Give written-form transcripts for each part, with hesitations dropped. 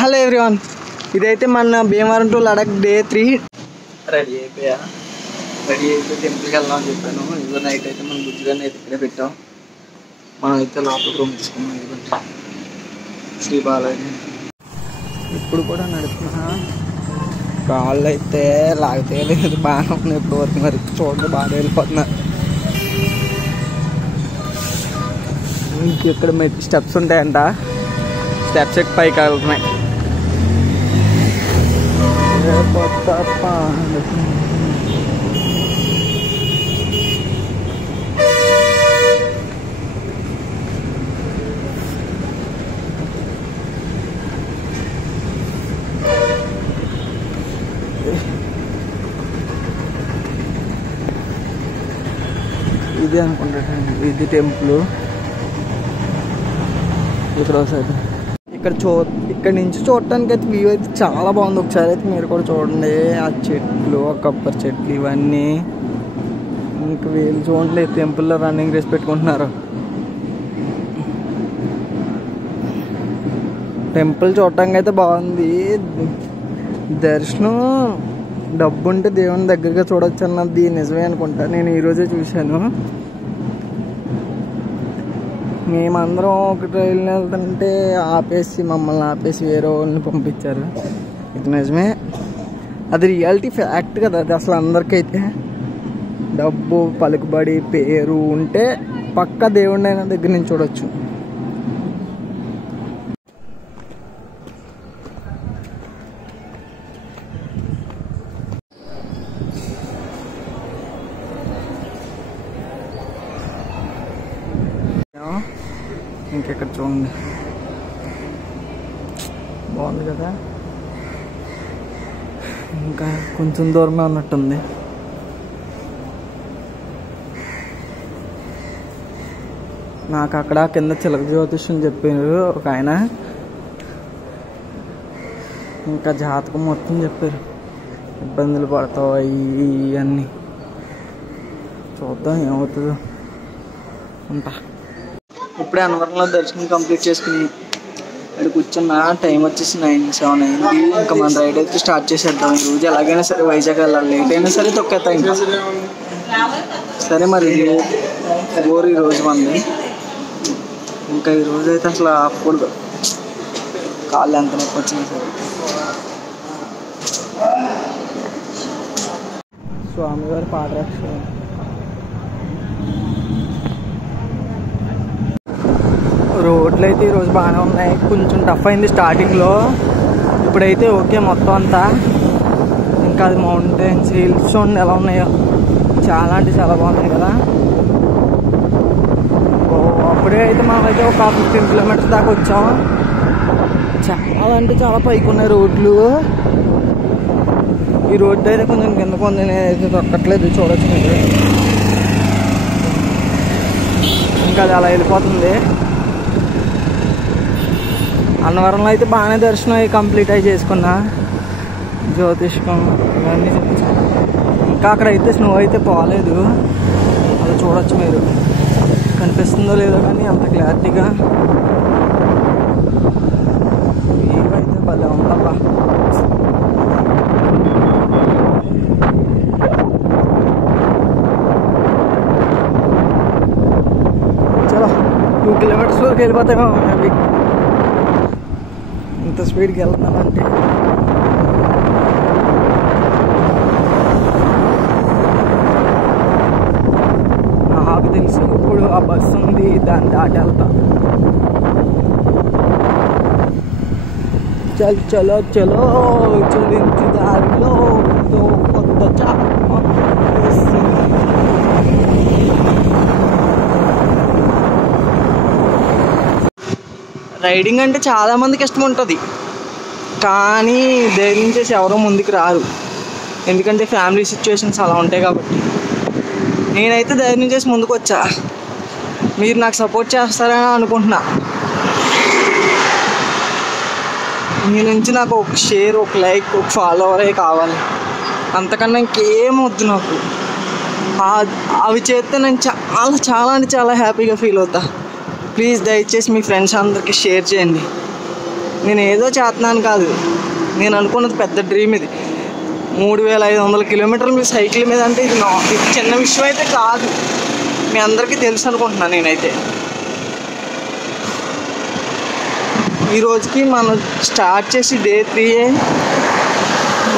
Hello everyone, ఇదైతే మన Bhimavaram to Ladakh day 3. Ready అయిపోయి టెంపుల్కి వెళ్దాం అని చెప్పాను. ఇదిగో నైట్ అయితే మనం బుజ్జిగారిని అయితే ఇక్కడే పెట్టాం. మనం అయితే లోపల రూమ్ తీసుకున్నాం. ఇదిగోండి శ్రీ బాలాజీ. ఇప్పుడు కూడా నడుపుతున్నా, కాళ్ళు అయితే లాగితే లేదు, బాగా ఉన్నాయి ఇప్పుడు వరకు. మరి చూడండి బాగా వెళ్ళిపోతున్నా. ఇక్కడ స్టెప్స్ ఉంటాయంట, స్టెప్స్ ఎక్కి పైకి వెళ్తున్నాయి. ఇది అనుకుంటా, ఇది టెంపుల్. ఇక్కడ ఒకసారి ఇక్కడ నుంచి చూడటానికి అయితే వ్యూ అయితే చాలా బాగుంది. ఒకసారి అయితే మీరు కూడా చూడండి. ఆ చెట్లు, ఆ కొబ్బరి చెట్లు, ఇవన్నీ. ఇంకా వీళ్ళు చూడలేదు, టెంపుల్లో రన్నింగ్ రేస్ పెట్టుకుంటున్నారు. టెంపుల్ చూడటానికి అయితే బాగుంది. దర్శనం డబ్బు ఉంటే దేవుని దగ్గరగా చూడొచ్చు అన్నది నిజమే అనుకుంటా. నేను ఈరోజే చూశాను. మేమందరం ఒక ట్రైన్ వెళ్తుంటే మమ్మల్ని ఆపేసి వేరే వాళ్ళని పంపించారు. ఇది నిజమే, అది రియాలిటీ ఫ్యాక్ట్ కదా. అది అసలు అందరికైతే డబ్బు, పలుకుబడి, పేరు ఉంటే పక్కా దేవుడిని అయినా దగ్గర నుంచి చూడొచ్చు. ఇంకెక్కడ చూడండి, బాగుంది కదా. ఇంకా కొంచెం దూరమే ఉన్నట్టుంది. నాకు అక్కడ కింద చిలక జ్యోతిష్యం చెప్పారు ఒక ఆయన. ఇంకా జాతకం మొత్తం చెప్పారు, ఇబ్బందులు పడతావు ఇవన్నీ. చూద్దాం ఏమవుతుందో. ఉంటా. ఇప్పుడే అన్నవరంలో దర్శనం కంప్లీట్ చేసుకుని ఇక్కడ కూర్చున్న. టైం వచ్చేసి 9:07 అయింది. ఇంకా మన రైడ్ అయితే స్టార్ట్ చేసేద్దాం. ఈరోజు ఎలాగైనా సరే వైజాగ్ వెళ్ళాలి, లేట్ అయినా సరే తొక్కేస్తాం. ఇంకా సరే మరి బోర్ ఈరోజు మంది. ఇంకా ఈరోజు అయితే అసలు ఆపకూడదు, కాళ్ళు ఎంత నొప్పి వచ్చినా సరే. స్వామివారి పాదరక్ష. రోడ్లు అయితే ఈరోజు బాగానే ఉన్నాయి. కొంచెం టఫ్ అయింది స్టార్టింగ్లో, ఇప్పుడైతే ఓకే మొత్తం అంతా. ఇంకా అది మౌంటైన్స్, హిల్స్ చూడండి ఎలా ఉన్నాయో, చాలా అంటే చాలా బాగున్నాయి కదా. అప్పుడే అయితే మనమైతే ఒక 15 కిలోమీటర్స్ దాకా వచ్చాం. చాలా అంటే చాలా పైకి ఉన్నాయి రోడ్లు. ఈ రోడ్డు అయితే కొంచెం కిందకు ఉంది, నేనైతే తొక్కట్లేదు, చూడొచ్చు మీరు. ఇంకా అది అలా వెళ్ళిపోతుంది. అన్నవరంలో అయితే బాగానే దర్శనం అయ్యి కంప్లీట్ అయి చేసుకున్నా. జ్యోతిష్కం ఇవన్నీ చూపించాను. ఇంకా అక్కడైతే స్నో అయితే పోలేదు, అది చూడొచ్చు మీరు. కనిపిస్తుందో లేదో కానీ అంత క్లారిటీగా. ఇవైతే భలే ఉందబ్బా. చలో 2 కిలోమీటర్స్ వరకు వెళ్ళిపోతామో మేబీ. ఇంత స్పీడ్కి వెళ్తున్నానంటే. నాకు తెలుసు ఇప్పుడు ఆ బస్సు ఉంది, దాన్ని దాటి వెళ్తా. చలో చలో చలించి దారిలో కొత్త రైడింగ్ అంటే చాలామందికి ఇష్టం ఉంటుంది, కానీ ధైర్యం చేసి ఎవరో ముందుకు రారు. ఎందుకంటే ఫ్యామిలీ సిచ్యువేషన్స్ అలా ఉంటాయి కాబట్టి. నేనైతే ధైర్యం చేసి ముందుకు వచ్చా. మీరు నాకు సపోర్ట్ చేస్తారని అనుకుంటున్నా. మీ నుంచి నాకు ఒక షేర్, ఒక లైక్, ఒక ఫాలోవరే కావాలి. అంతకన్నా ఇంకేం వద్దు నాకు. అవి చేస్తే నేను చాలా చాలా అంటే చాలా హ్యాపీగా ఫీల్ అవుతా. ప్లీజ్ దయచేసి మీ ఫ్రెండ్స్ అందరికీ షేర్ చేయండి. నేను ఏదో చేస్తున్నాను కాదు, నేను అనుకున్నది పెద్ద డ్రీమ్. ఇది 3500 కిలోమీటర్లు మీ సైకిల్ మీద అంటే ఇది చిన్న విషయం అయితే కాదు. మీ అందరికీ తెలుసు అనుకుంటున్నాను నేనైతే. ఈ రోజుకి మనం స్టార్ట్ చేసి డే 3.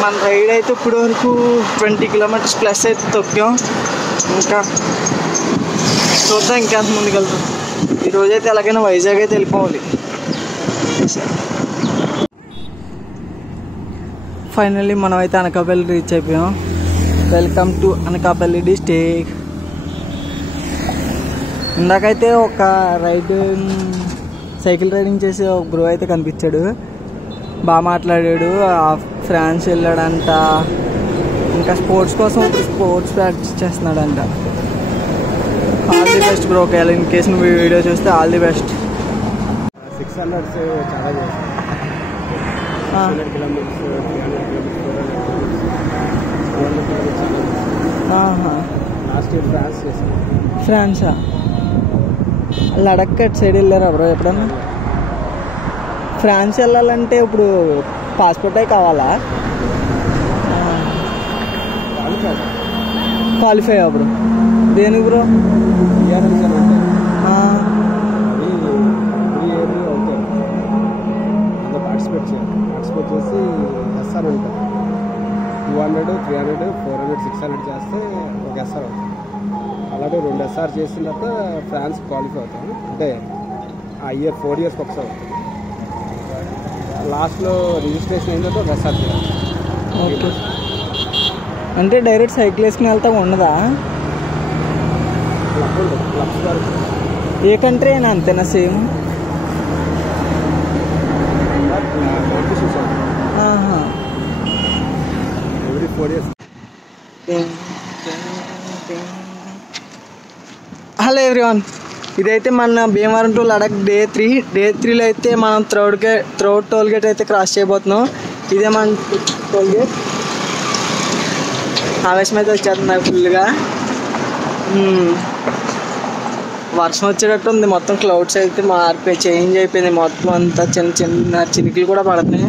మన రైడ్ అయితే ఇప్పటి వరకు 20 కిలోమీటర్స్ ప్లస్ అయితే తొక్కాం. ఇంకా చూద్దాం ఇంకెంత ముందుకు వెళ్తాం. ఈరోజైతే ఎలాగైనా వైజాగ్ అయితే వెళ్ళిపోవాలి. ఫైనల్లీ మనం అయితే అనకాపల్లి రీచ్ అయిపోయాం. Welcome to Anakapalli district. ఇందాకైతే ఒక సైకిల్ రైడింగ్ చేసే ఒక బ్రో అయితే కనిపించాడు, బాగా మాట్లాడాడు. ఫ్రాన్స్ వెళ్ళాడంట, ఇంకా స్పోర్ట్స్ కోసం ఇప్పుడు స్పోర్ట్స్ ప్రాక్టీస్ చేస్తున్నాడంట. All the best bro. ఒకవేళ ఇన్ కేసు నువ్వు వీడియో చూస్తే ఆల్ ది బెస్ట్. 600 చాలా చేస్తాను. 600 kilometres, 300 kilometres, last year France చేశాను. ఫ్రాన్సా? లడక్ అటు సైడ్ వెళ్ళారా బ్రో ఎప్పుడన్నా? ఫ్రాన్స్ వెళ్ళాలంటే ఇప్పుడు పాస్పోర్ట్ అయి కావాలా? Qualify bro? దేనికి బ్రో? పార్టిసిపేట్ చేసి ఎస్ఆర్ ఉంటుంది. 200, 300, 400, 600 చేస్తే ఒక ఎస్ఆర్ అవుతుంది. అలాగే 2 ఎస్ఆర్ చేసిన తర్వాత ఫ్రాన్స్ క్వాలిఫై అవుతాను. అంటే ఆ ఇయర్ 4 ఇయర్స్కి ఒకసారి అవుతుంది. లాస్ట్లో రిజిస్ట్రేషన్ అయిన తర్వాత ఒక ఎస్ఆర్ చేయాలి. ఓకే. అంటే డైరెక్ట్ సైకిల్ వేసుకుని వెళ్తా ఉండదా? ఏ కంట్రీ అయినా అంతేనా? Same? Every 4 years. Hello everyone, ఇదైతే మన Bhimavaram to Ladakh day 3. Day 3లో అయితే మనం త్రౌడ్ టోల్ గేట్ అయితే క్రాస్ చేయబోతున్నాం. ఇదే మన టోల్ గేట్. ఆవేశం అయితే వచ్చేస్తుంది ఫుల్గా. వర్షం వచ్చేటట్టు ఉంది. మొత్తం క్లౌడ్స్ అయితే చేంజ్ అయిపోయింది. మొత్తం అంతా చిన్న చిన్న చినుకులు కూడా పడుతున్నాయి.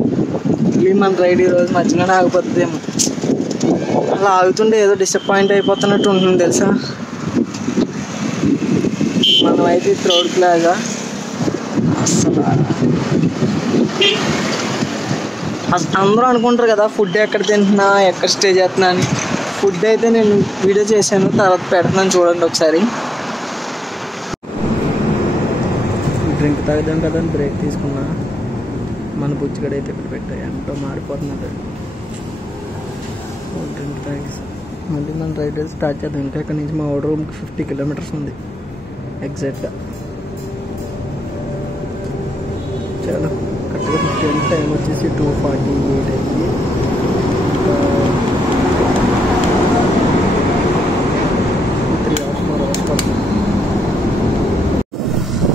మన రైడ్ ఈరోజు మధ్యలోనే ఆగిపోతుందేమో. అలా ఆగుతుంటే ఏదో డిసప్పాయింట్ అయిపోతున్నట్టు ఉంటుంది తెలుసా. మనం అయితే త్రౌడ్ లాగా అసలు అందరూ అనుకుంటారు కదా ఫుడ్ ఎక్కడ తింటున్నా, ఎక్కడ స్టే చేస్తున్నా అని. ఫుడ్ అయితే నేను వీడియో చేశాను, తర్వాత పెడుతున్నాను చూడండి ఒకసారి. డ్రింక్ తాగుదాం కదా అని బ్రేక్ తీసుకున్నా. మన బుజ్జిగడ అయితే ఇక్కడ పెట్టాయి, ఎంతో మాడిపోతున్నాడు. డ్రింక్ తాగేసి మళ్ళీ మన రైడ్ స్టార్ట్ చేద్దాం. ఇంకా ఇక్కడ నుంచి మా ఓల్డ్ రూమ్కి 50 కిలోమీటర్స్ ఉంది ఎగ్జాక్ట్గా. చాలా కరెక్ట్గా 50 టైం వచ్చేసి 2:48 అయింది.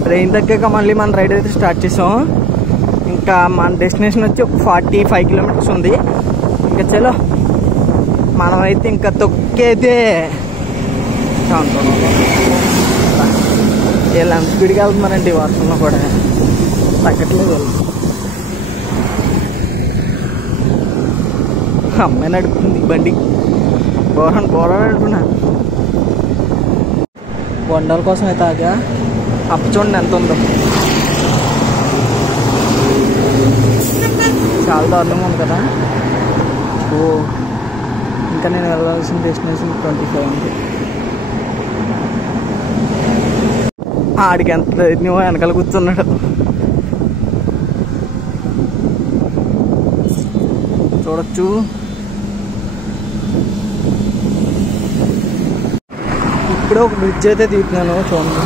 ట్రైన్ తగ్గాక మళ్ళీ మన రైడ్ అయితే స్టార్ట్ చేసాం. ఇంకా మన డెస్టినేషన్ వచ్చి ఒక 45 కిలోమీటర్స్ ఉంది. ఇంకా చలో మనమైతే ఇంకా తొక్కేదే. వీళ్ళు అంత స్పీడ్గా వెళ్తున్నారండి, వర్షంలో కూడా తగ్గట్లేదు వాళ్ళు. అమ్మాయి నడుపుతుంది బండి, ఘోరం నడుపున్నా. బొండాల కోసం అయితే ఆగా. అప్పు చూడండి ఎంత ఉందో, చాలా దారుణంగా ఉంది కదా. ఓ ఇంకా నేను వెళ్ళాల్సిన డెస్టినేషన్ 25 ఉంది. ఆడికి ఎంత నువ్వు వెనకాల కూర్చున్నాడు. చూడొచ్చు. ఇప్పుడే ఒక బ్రిడ్జ్ అయితే తీస్తున్నాను చూడండి.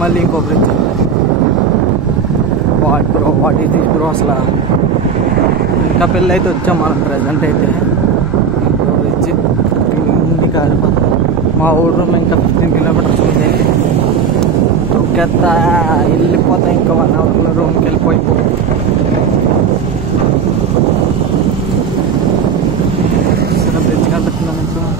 మళ్ళీ ఇంకో bridge. What is this bro? అసలు ఇంకా పెళ్ళి అయితే వచ్చాం మనం ప్రజెంట్ అయితే. బ్రిడ్జ్ ఇంటి కాలిపోతాం. మా ఊరు రూమ్ ఇంకా 15 కిలోమీటర్స్ ఉంది. తొక్కేస్తా వెళ్ళిపోతాం. ఇంకా 1 అవర్లో రూమ్కి వెళ్ళిపోయి. సరే బ్రిడ్జ్ కనిపిస్తున్నాను ఇప్పుడు.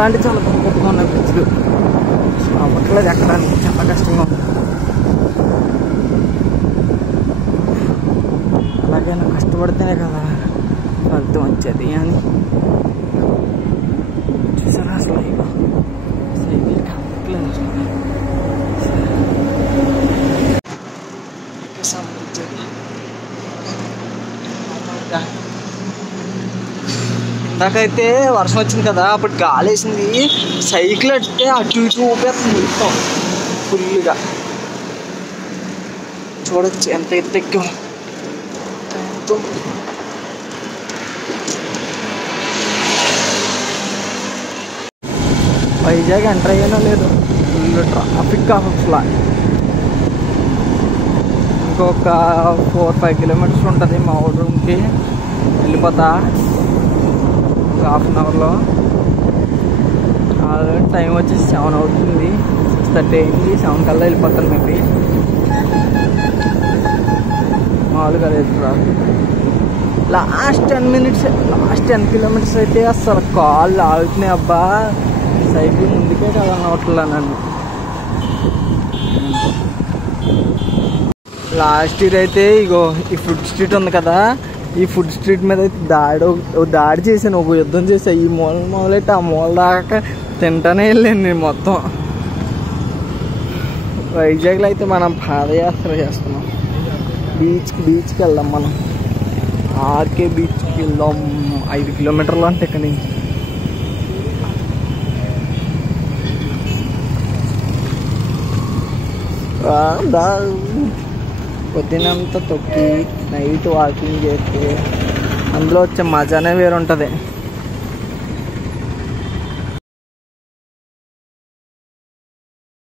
చాలా అంటే చాలా గొప్పగా ఉన్నాయి బ్రిడ్జ్లు. అవ్వట్లేదు ఎక్కడానికి, చాలా కష్టంగా ఉంది. అలాగైనా కష్టపడితేనే కదా ఫలితం వచ్చేది అని చూసారా. అసలు సైకిల్ కట్టలేదు అసలు. ఇందాకైతే వర్షం వచ్చింది కదా, అప్పుడు గాలి వేసింది, సైకిల్ అంటే అటు ఇటు ఊపేస్తుంది మొత్తం ఫుల్గా. చూడొచ్చు ఎంత ఎత్తెక్కాం. వైజాగ్ ఎంటర్ అయ్యానో లేదు, ఫుల్ ట్రాఫిక్ అసలు. ఇంకొక 4-5 కిలోమీటర్స్ ఉంటుంది మా ఊరి రూమ్కి, వెళ్ళిపోతా ఒక 1/2 అవర్లో. ఆల్రెడీ టైం వచ్చేసి 7 అవుతుంది, 6:30 అయింది. 7 కల్లా వెళ్ళిపోతాను మేబీ. మామూలుగా లేదు ట్రాఫిక్. లాస్ట్ 10 కిలోమీటర్స్ అయితే అసలు కాళ్ళు ఆగుతున్నాయి అబ్బా. సైకిల్ ముందుకే కదా నోట్లా నన్ను. లాస్ట్ ఇయర్ అయితే ఇగో ఈ ఫుడ్ స్ట్రీట్ ఉంది కదా, ఈ ఫుడ్ స్ట్రీట్ మీద అయితే దాడి చేశాను, ఒక యుద్ధం చేసా. ఈ మూల మొదలెట్టి ఆ మూల దాకా తింటానే వెళ్ళాను నేను మొత్తం. వైజాగ్లో అయితే మనం పాదయాత్ర చేస్తున్నాం. బీచ్కి వెళ్దాం మనం. ఆర్కే బీచ్కి వెళ్దాం. 5 కిలోమీటర్లు అంటే ఇక్కడ నుంచి. పొద్దునంతా తొక్కి నైట్ వాకింగ్ చేస్తే అందులో వచ్చే మజానే వేరుంటుంది.